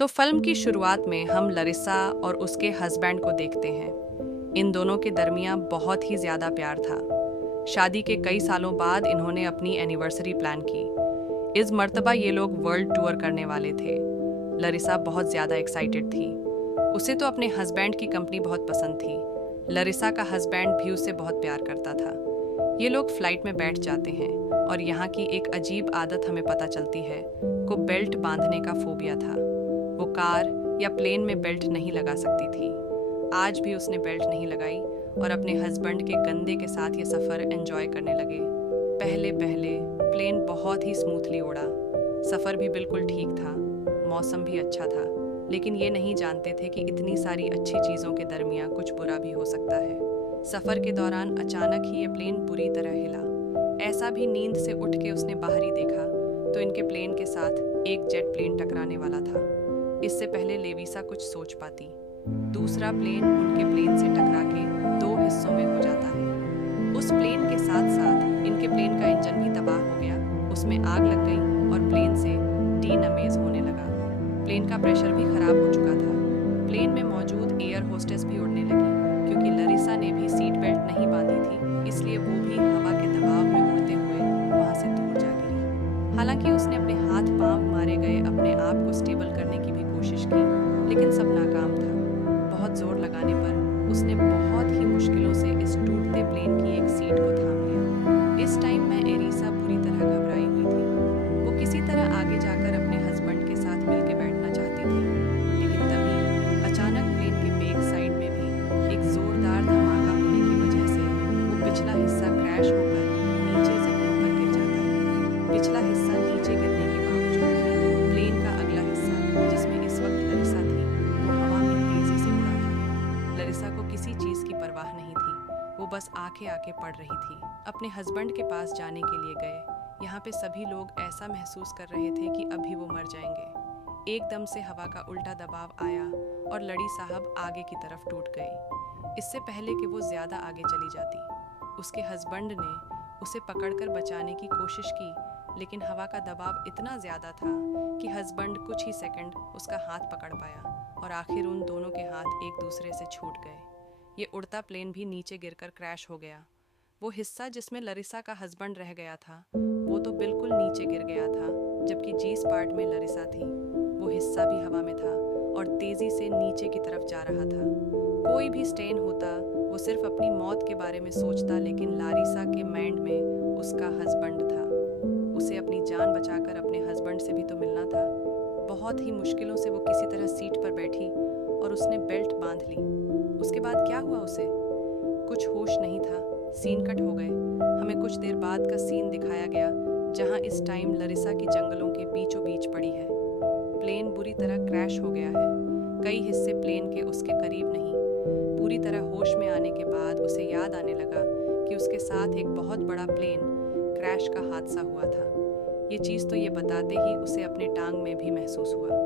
तो फिल्म की शुरुआत में हम लरिसा और उसके हस्बैंड को देखते हैं। इन दोनों के दरमियान बहुत ही ज़्यादा प्यार था। शादी के कई सालों बाद इन्होंने अपनी एनिवर्सरी प्लान की। इस मर्तबा ये लोग वर्ल्ड टूर करने वाले थे। लरिसा बहुत ज़्यादा एक्साइटेड थी। उसे तो अपने हस्बैंड की कंपनी बहुत पसंद थी। लरिसा का हस्बैंड भी उससे बहुत प्यार करता था। ये लोग फ्लाइट में बैठ जाते हैं और यहाँ की एक अजीब आदत हमें पता चलती है को बेल्ट बांधने का फोबिया था। वो कार या प्लेन में बेल्ट नहीं लगा सकती थी। आज भी उसने बेल्ट नहीं लगाई और अपने हस्बैंड के कंधे के साथ ये सफ़र एंजॉय करने लगे। पहले पहले प्लेन बहुत ही स्मूथली उड़ा। सफ़र भी बिल्कुल ठीक था, मौसम भी अच्छा था, लेकिन ये नहीं जानते थे कि इतनी सारी अच्छी चीज़ों के दरमियान कुछ बुरा भी हो सकता है। सफ़र के दौरान अचानक ही ये प्लेन बुरी तरह हिला। ऐसा भी नींद से उठ के उसने बाहर ही देखा तो इनके प्लेन के साथ एक जेट प्लेन टकराने वाला था। इससे पहले लेविसा कुछ सोच पाती, दूसरा प्लेन उनके प्लेन से टकरा के 2 हिस्सों में हो जाता है। उस प्लेन के साथ साथ इनके प्लेन का इंजन भी तबाह हो गया। उसमें आग लग गई और प्लेन से डीनमेज होने लगा। प्लेन का प्रेशर भी खराब हो चुका था। प्लेन में मौजूद एयर होस्टेस भी उड़ने लगी। क्योंकि लरिसा ने भी सीट बेल्ट नहीं बांधी थी, इसलिए वो भी हवा के दबाव में उड़ते हुए वहां से दूर जा गिरी। हालांकि उसने अपने हाथ पांव मारे गए अपने आप को स्टेबल करने की भी कोशिश की, लेकिन सब नाकाम था। बहुत जोर लगाने पर उसने बहुत ही मुश्किलों से इस टूटते प्लेन की एक सीट को थाम लिया। इस टाइम में एरिसा बुरी तरह घबराई हुई थी। वो किसी तरह आगे जाकर अपने हस्बैंड के साथ मिलकर बैठना चाहती थी, लेकिन तभी अचानक प्लेन के बैक साइड में भी एक जोरदार धमाका होने की वजह से वो पिछला हिस्सा क्रैश होकर नीचे जमीन पर गिर जाता है। पिछला हिस्सा नीचे गिरने के बावजूद भी प्लेन का अगला हिस्सा, जिसमें इस वक्त लरिसा थी, वो हवा में तेजी से उड़ा था। लरिसा को किसी चीज की परवाह नहीं थी। वो बस आंखें आंखें पड़ रही थी। अपने हस्बैंड के पास जाने के लिए गए। यहाँ पे सभी लोग ऐसा महसूस कर रहे थे कि अभी वो मर जाएंगे। एकदम से हवा का उल्टा दबाव आया और लड़ी साहब आगे की तरफ टूट गई। इससे पहले कि वो ज्यादा आगे चली जाती, उसके हस्बैंड ने उसे पकड़कर बचाने की कोशिश की, लेकिन हवा का दबाव इतना ज़्यादा था कि हस्बैंड कुछ ही सेकंड उसका हाथ पकड़ पाया और आखिर उन दोनों के हाथ एक दूसरे से छूट गए। ये उड़ता प्लेन भी नीचे गिरकर क्रैश हो गया। वो हिस्सा जिसमें लरिसा का हस्बैंड रह गया था, वो तो बिल्कुल नीचे गिर गया था, जबकि जिस पार्ट में लरिसा थी वो हिस्सा भी हवा में था और तेज़ी से नीचे की तरफ जा रहा था। कोई भी स्टेन होता वो सिर्फ अपनी मौत के बारे में सोचता, लेकिन लारिसा के माइंड में उसका हस्बैंड था। उसे अपनी जान बचाकर अपने हस्बैंड से भी तो मिलना था। बहुत ही मुश्किलों से वो किसी तरह सीट पर बैठी और उसने बेल्ट बांध ली। उसके बाद क्या हुआ, उसे कुछ होश नहीं था। सीन कट हो गए। हमें कुछ देर बाद का सीन दिखाया गया, जहां इस टाइम लरिसा की जंगलों के बीचों बीच पड़ी है। प्लेन बुरी तरह क्रैश हो गया है। कई हिस्से प्लेन के उसके करीब नहीं। पूरी तरह होश में आने के बाद उसे याद आने लगा कि उसके साथ एक बहुत बड़ा प्लेन क्रैश का हादसा हुआ था। ये चीज़ तो ये बताते ही उसे अपने टांग में भी महसूस हुआ।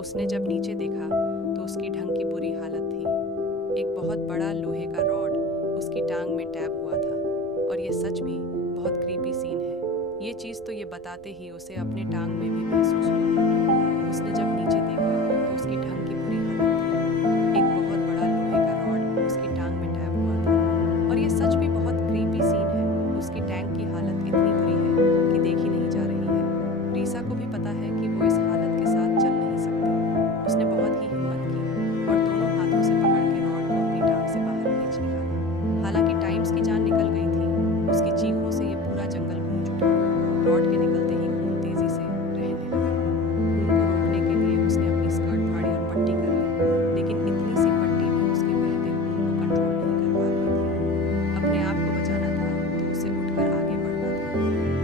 उसने जब नीचे देखा तो उसकी ढंग की बुरी हालत थी। एक बहुत बड़ा लोहे का रॉड उसकी टांग में टैब हुआ था और ये सच भी बहुत क्रीपी सीन है। ये चीज़ तो ये बताते ही उसे अपने टांग में भी महसूस हुआ। उसने जब नीचे देखा तो उसकी ढंग की बुरी हालत थी। एक बहुत बड़ा लोहे का रॉड उसकी टांग में टैब हुआ था और ये सच भी बहुत क्रीपी सीन है। उसकी टैंक की हालत इतनी बुरी है कि देखी नहीं जा रही है। रीसा को भी पता है कि वो इस हालत के साथ चल नहीं सकती। उसने बहुत ही हिम्मत की और दोनों हाथों से पकड़ के रॉड को अपनी टांग से बाहर खींच निकाला। हालांकि टाइम्स की जान निकल गई थी। उसकी चीखों से ये पूरा जंगल गूंज उठा। रॉड के निकलते ही खून तेजी से बहने लगा। खून को रोकने के लिए उसने अपनी स्कर्ट फाड़ी और पट्टी कर ली, लेकिन इतनी सी पट्टी भी उसके बहते खून को कंट्रोल नहीं कर पा रही थी। अपने आप को बचाना था तो उसे उठकर आगे बढ़ना था।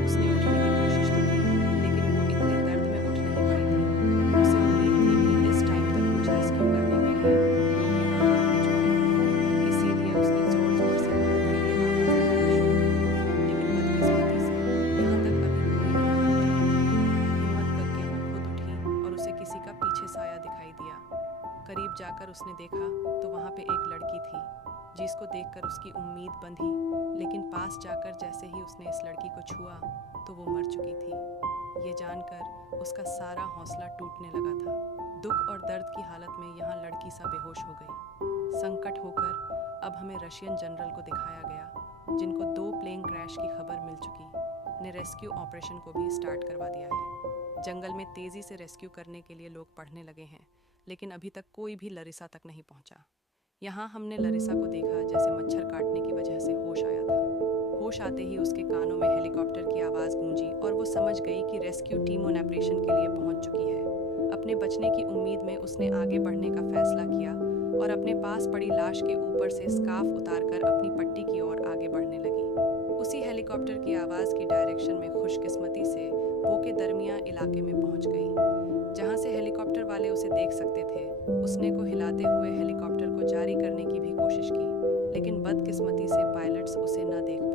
उसने उठने की कोशिश तो की, लेकिन वो इतने दर्द में उठ नहीं पाई थी। उसे उम्मीद थी कि इस टाइम तक कुछ रेस्क्यू करने के लिए लोग यहाँ पहुँच चुके हैं। इसीलिए उसने जोर जोर से मदद के लिए आवाज़ लगाना शुरू की, लेकिन बदकिस्मती से यहाँ तक अभी कोई नहीं पहुँचा। हिम्मत करके वो खुद उठी और उसे किसी का पीछे साया दिखाई दिया। करीब जाकर उसने देखा तो वहाँ पे एक लड़की थी, जिसको देखकर उसकी उम्मीद बंधी, लेकिन पास जाकर जैसे ही उसने इस लड़की को छुआ तो वो मर चुकी थी। ये जानकर उसका सारा हौसला टूटने लगा था। दुख और दर्द की हालत में यहाँ लड़की सा बेहोश हो गई। संकट होकर अब हमें रशियन जनरल को दिखाया गया, जिनको 2 प्लेन क्रैश की खबर मिल चुकी, ने रेस्क्यू ऑपरेशन को भी स्टार्ट करवा दिया है। जंगल में तेज़ी से रेस्क्यू करने के लिए लोग पढ़ने लगे हैं, लेकिन अभी तक कोई भी लरिसा तक नहीं पहुंचा। यहाँ हमने लरिसा को देखा जैसे मच्छर काटने की वजह से होश आया था। होश आते ही उसके कानों में हेलीकॉप्टर की आवाज़ गूंजी और वो समझ गई कि रेस्क्यू टीम ऑन ऑपरेशन के लिए पहुंच चुकी है। अपने बचने की उम्मीद में उसने आगे बढ़ने का फैसला किया और अपने पास पड़ी लाश के ऊपर से स्कार्फ उतारकर अपनी पट्टी की ओर आगे बढ़ने लगी। उसी हेलीकॉप्टर की आवाज़ की डायरेक्शन में खुशकिस्मती से वो के दरमियान इलाके में पहुंच गई, जहां से हेलीकॉप्टर वाले उसे देख सकते थे। उसने को हिलाते हुए हेलीकॉप्टर को जारी करने की भी कोशिश की, लेकिन बदकिस्मती से पायलट्स उसे न देख पाए।